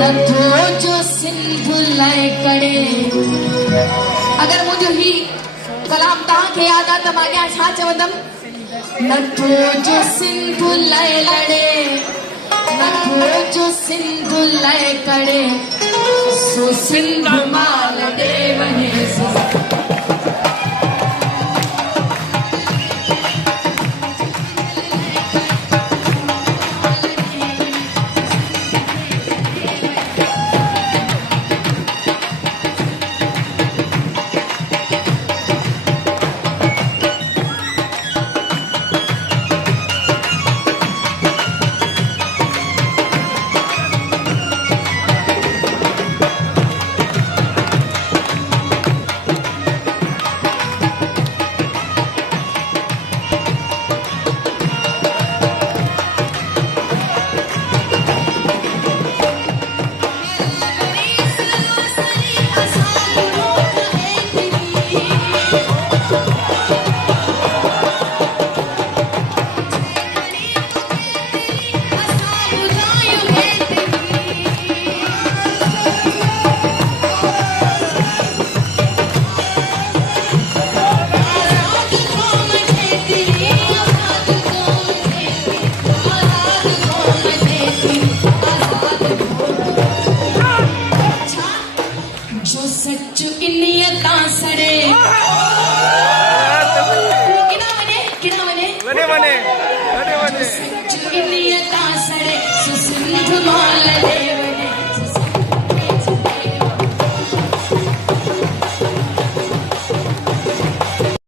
नथो जो सिंधु लाए करे। अगर मुझे ही कलाम तव्हांखे यादि आहे त मां अॻियां छा चवंदमि। नथो जो सिंधु लाए लड़े, नथो जो सिंधु लाए करे, सो सिंधु माल दे वञे सो। सच इनियता सड़े किना वने